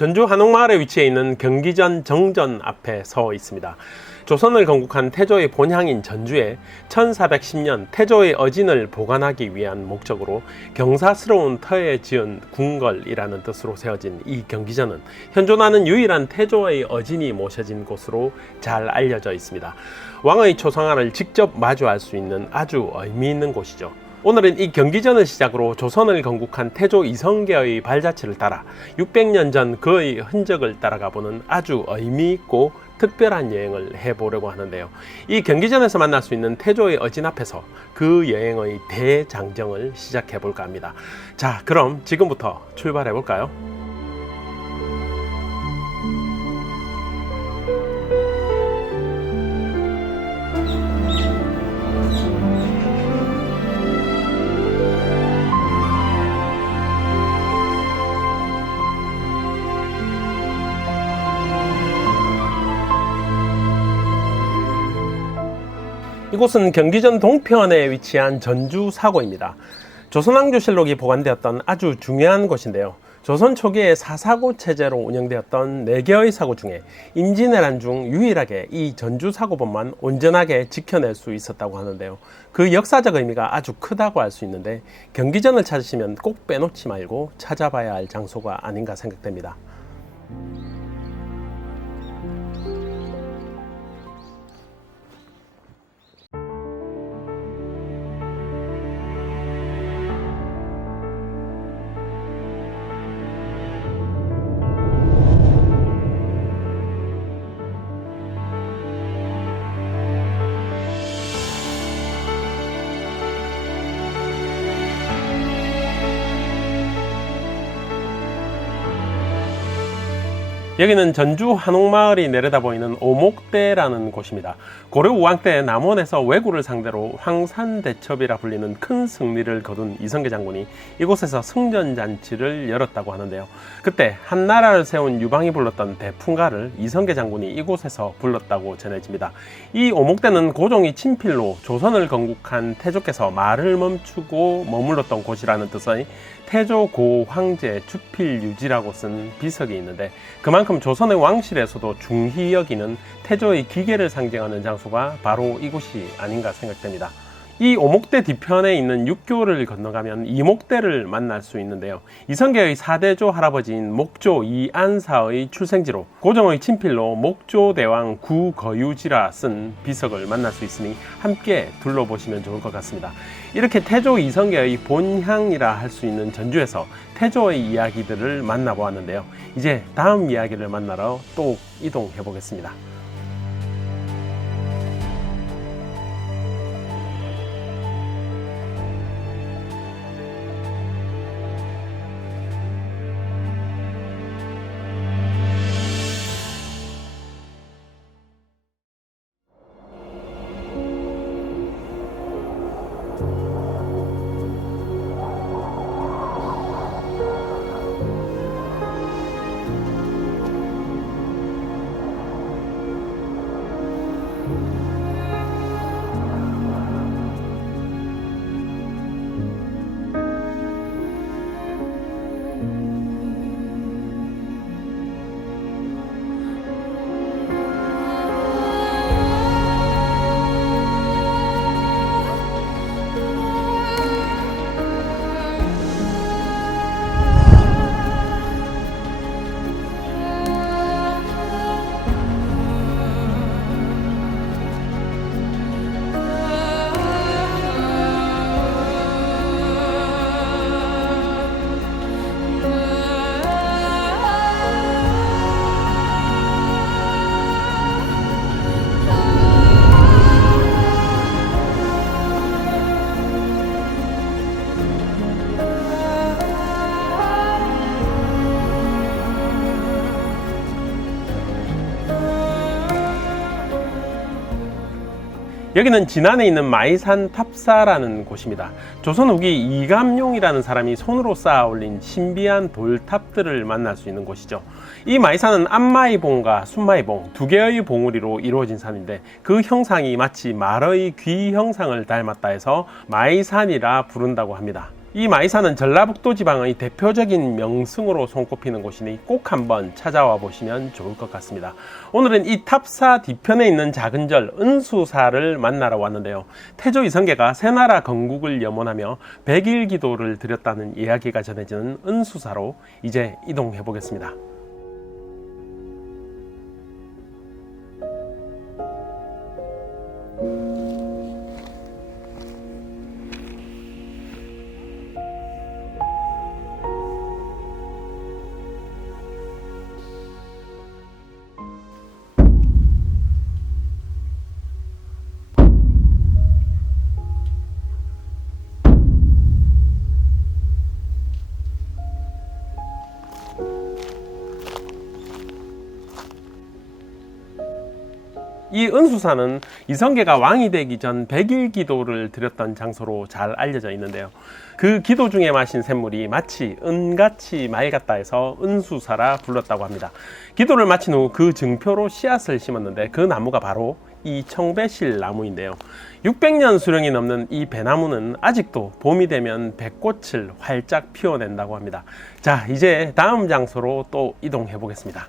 전주 한옥마을에 위치해 있는 경기전 정전 앞에 서 있습니다. 조선을 건국한 태조의 본향인 전주에 1410년 태조의 어진을 보관하기 위한 목적으로 경사스러운 터에 지은 궁궐이라는 뜻으로 세워진 이 경기전은 현존하는 유일한 태조의 어진이 모셔진 곳으로 잘 알려져 있습니다. 왕의 초상화를 직접 마주할 수 있는 아주 의미 있는 곳이죠. 오늘은 이 경기전을 시작으로 조선을 건국한 태조 이성계의 발자취를 따라 600년 전 그의 흔적을 따라가 보는 아주 의미 있고 특별한 여행을 해보려고 하는데요. 이 경기전에서 만날 수 있는 태조의 어진 앞에서 그 여행의 대장정을 시작해 볼까 합니다. 자, 그럼 지금부터 출발해 볼까요? 이곳은 경기전 동편에 위치한 전주사고입니다. 조선왕조실록이 보관되었던 아주 중요한 곳인데요. 조선 초기에 사사고 체제로 운영되었던 4개의 사고 중에 임진왜란 중 유일하게 이 전주사고본만 온전하게 지켜낼 수 있었다고 하는데요. 그 역사적 의미가 아주 크다고 할 수 있는데 경기전을 찾으시면 꼭 빼놓지 말고 찾아봐야 할 장소가 아닌가 생각됩니다. 여기는 전주 한옥마을이 내려다 보이는 오목대라는 곳입니다. 고려 우왕 때 남원에서 왜구를 상대로 황산대첩이라 불리는 큰 승리를 거둔 이성계 장군이 이곳에서 승전잔치를 열었다고 하는데요. 그때 한나라를 세운 유방이 불렀던 대풍가를 이성계 장군이 이곳에서 불렀다고 전해집니다. 이 오목대는 고종이 친필로 조선을 건국한 태조께서 말을 멈추고 머물렀던 곳이라는 뜻의 태조 고 황제 주필 유지라고 쓴 비석이 있는데 그만큼 조선의 왕실에서도 중히 여기는 태조의 기계를 상징하는 장소가 바로 이곳이 아닌가 생각됩니다. 이 오목대 뒤편에 있는 육교를 건너가면 이목대를 만날 수 있는데요. 이성계의 4대조 할아버지인 목조 이안사의 출생지로 고종의 친필로 목조대왕 구거유지라 쓴 비석을 만날 수 있으니 함께 둘러보시면 좋을 것 같습니다. 이렇게 태조 이성계의 본향이라 할 수 있는 전주에서 태조의 이야기들을 만나보았는데요. 이제 다음 이야기를 만나러 또 이동해 보겠습니다. 여기는 진안에 있는 마이산 탑사라는 곳입니다. 조선 후기 이감용이라는 사람이 손으로 쌓아 올린 신비한 돌탑들을 만날 수 있는 곳이죠. 이 마이산은 안마이봉과 순마이봉 두 개의 봉우리로 이루어진 산인데 그 형상이 마치 말의 귀 형상을 닮았다 해서 마이산이라 부른다고 합니다. 이 마이산은 전라북도 지방의 대표적인 명승으로 손꼽히는 곳이니 꼭 한번 찾아와 보시면 좋을 것 같습니다. 오늘은 이 탑사 뒤편에 있는 작은 절 은수사를 만나러 왔는데요. 태조 이성계가 새나라 건국을 염원하며 백일기도를 드렸다는 이야기가 전해지는 은수사로 이제 이동해 보겠습니다. 이 은수사는 이성계가 왕이 되기 전 백일기도를 드렸던 장소로 잘 알려져 있는데요. 그 기도 중에 마신 샘물이 마치 은같이 맑았다 해서 은수사라 불렀다고 합니다. 기도를 마친 후 그 증표로 씨앗을 심었는데 그 나무가 바로 이 청배실 나무인데요. 600년 수령이 넘는 이 배나무는 아직도 봄이 되면 백꽃을 활짝 피워낸다고 합니다. 자, 이제 다음 장소로 또 이동해 보겠습니다.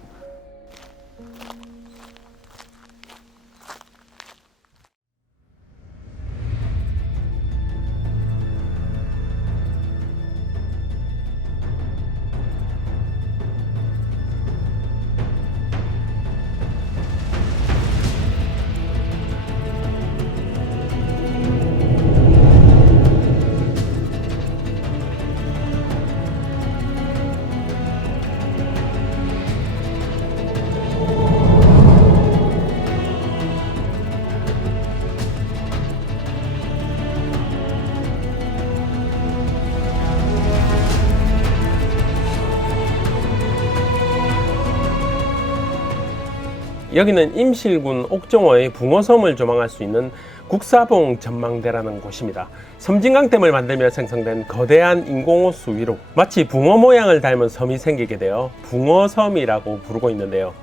여기는 임실군 옥정어의 붕어섬을 조망할 수 있는 국사봉 전망대라는 곳입니다. 섬진강댐을 만들며 생성된 거대한 인공호수 위로 마치 붕어 모양을 닮은 섬이 생기게 되어 붕어섬이라고 부르고 있는데요.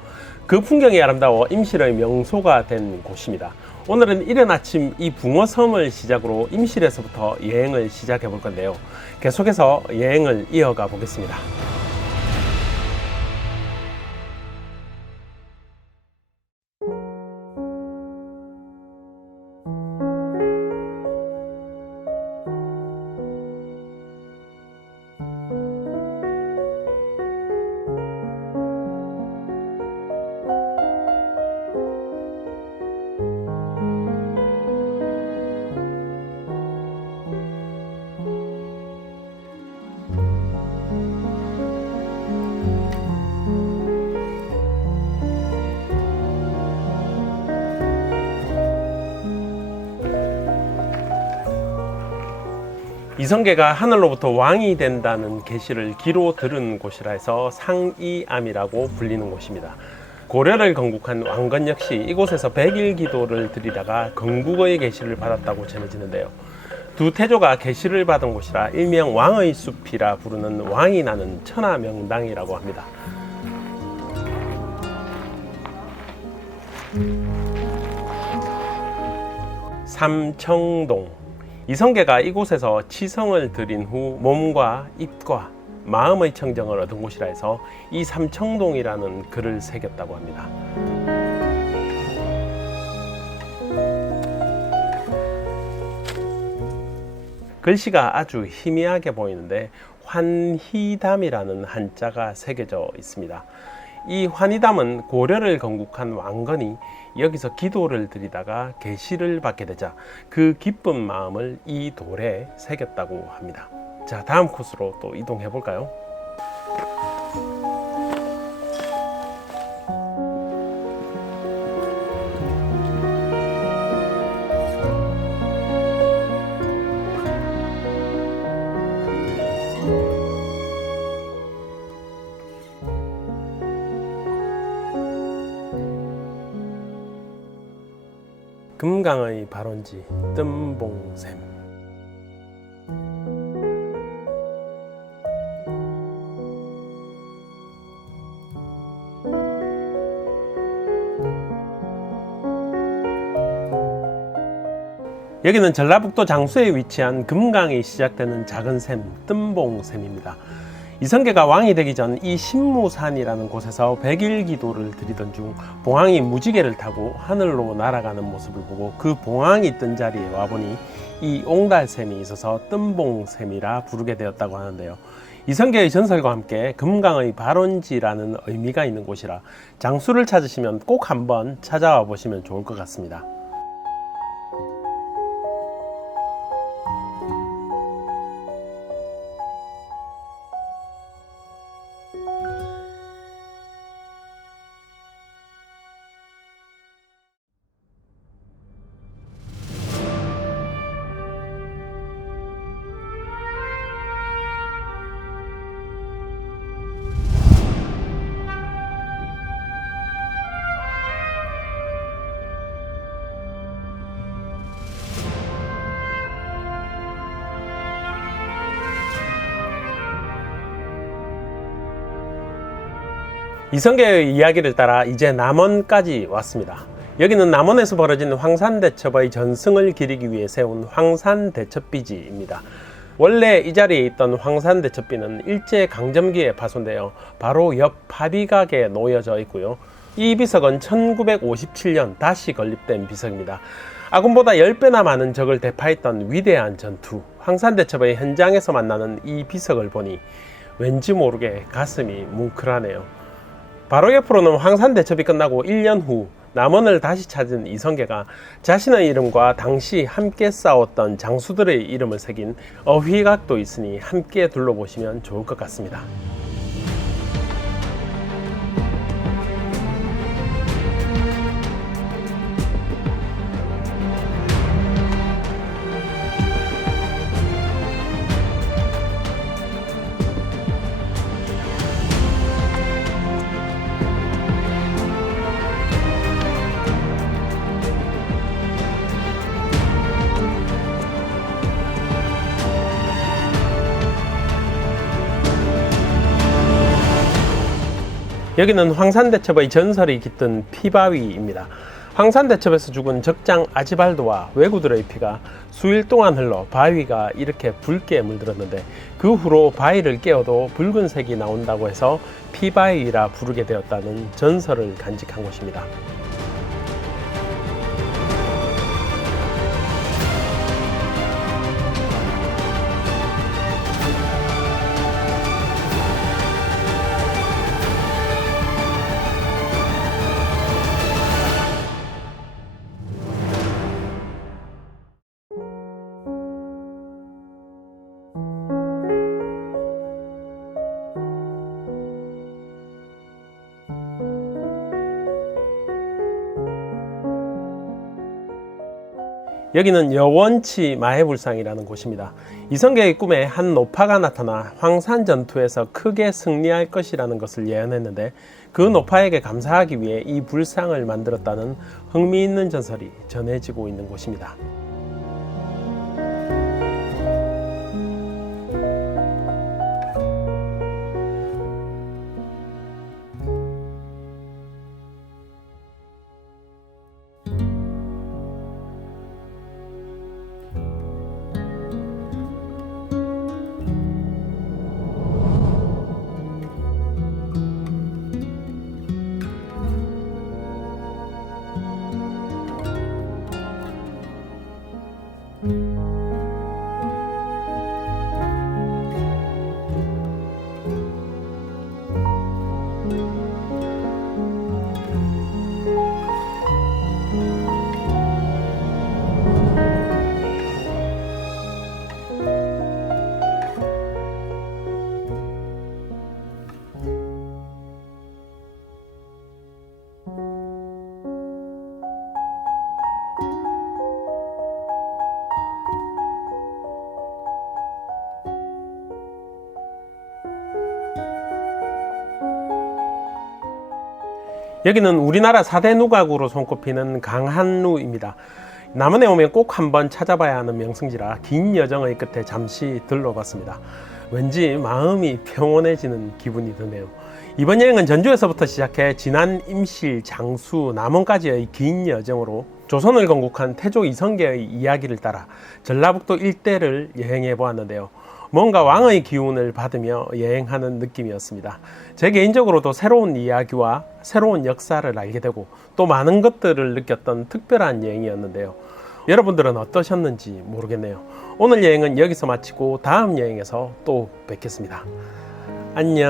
그 풍경이 아름다워 임실의 명소가 된 곳입니다. 오늘은 이른 아침 이 붕어섬을 시작으로 임실에서부터 여행을 시작해 볼 건데요. 계속해서 여행을 이어가 보겠습니다. 이성계가 하늘로부터 왕이 된다는 계시를 귀로 들은 곳이라 해서 상이암이라고 불리는 곳입니다. 고려를 건국한 왕건 역시 이곳에서 백일기도를 드리다가 건국의 계시를 받았다고 전해지는데요. 두 태조가 계시를 받은 곳이라 일명 왕의 숲이라 부르는 왕이 나는 천하명당이라고 합니다. 삼청동, 이성계가 이곳에서 치성을 드린 후 몸과 입과 마음의 청정을 얻은 곳이라 해서 이 삼청동이라는 글을 새겼다고 합니다. 글씨가 아주 희미하게 보이는데 환희담이라는 한자가 새겨져 있습니다. 이 환희담은 고려를 건국한 왕건이 여기서 기도를 드리다가 계시를 받게 되자 그 기쁜 마음을 이 돌에 새겼다고 합니다. 자, 다음 코스로 또 이동해 볼까요? 금강의 발원지 뜸봉샘. 여기는 전라북도 장수에 위치한 금강이 시작되는 작은 샘, 뜸봉샘입니다. 이성계가 왕이 되기 전 이 신무산이라는 곳에서 백일기도를 드리던 중 봉황이 무지개를 타고 하늘로 날아가는 모습을 보고 그 봉황이 뜬 자리에 와보니 이 옹달샘이 있어서 뜸봉샘이라 부르게 되었다고 하는데요. 이성계의 전설과 함께 금강의 발원지라는 의미가 있는 곳이라 장수를 찾으시면 꼭 한번 찾아와 보시면 좋을 것 같습니다. 이성계의 이야기를 따라 이제 남원까지 왔습니다. 여기는 남원에서 벌어진 황산대첩의 전승을 기리기 위해 세운 황산대첩비지입니다. 원래 이 자리에 있던 황산대첩비는 일제강점기에 파손되어 바로 옆 파비각에 놓여져 있고요. 이 비석은 1957년 다시 건립된 비석입니다. 아군보다 10배나 많은 적을 대파했던 위대한 전투, 황산대첩의 현장에서 만나는 이 비석을 보니 왠지 모르게 가슴이 뭉클하네요. 바로 옆으로는 황산대첩이 끝나고 1년 후 남원을 다시 찾은 이성계가 자신의 이름과 당시 함께 싸웠던 장수들의 이름을 새긴 어휘각도 있으니 함께 둘러보시면 좋을 것 같습니다. 여기는 황산대첩의 전설이 깃든 피바위입니다. 황산대첩에서 죽은 적장 아지발도와 왜구들의 피가 수일 동안 흘러 바위가 이렇게 붉게 물들었는데 그 후로 바위를 깨어도 붉은색이 나온다고 해서 피바위라 부르게 되었다는 전설을 간직한 곳입니다. 여기는 여원치 마해불상이라는 곳입니다. 이성계의 꿈에 한 노파가 나타나 황산 전투에서 크게 승리할 것이라는 것을 예언했는데 그 노파에게 감사하기 위해 이 불상을 만들었다는 흥미있는 전설이 전해지고 있는 곳입니다. 여기는 우리나라 4대 누각으로 손꼽히는 강한루입니다. 남원에 오면 꼭 한번 찾아봐야 하는 명승지라 긴 여정의 끝에 잠시 들러봤습니다. 왠지 마음이 평온해지는 기분이 드네요. 이번 여행은 전주에서부터 시작해 진안, 임실, 장수, 남원까지의 긴 여정으로 조선을 건국한 태조 이성계의 이야기를 따라 전라북도 일대를 여행해 보았는데요. 뭔가 왕의 기운을 받으며 여행하는 느낌이었습니다. 제 개인적으로도 새로운 이야기와 새로운 역사를 알게 되고 또 많은 것들을 느꼈던 특별한 여행이었는데요. 여러분들은 어떠셨는지 모르겠네요. 오늘 여행은 여기서 마치고 다음 여행에서 또 뵙겠습니다. 안녕.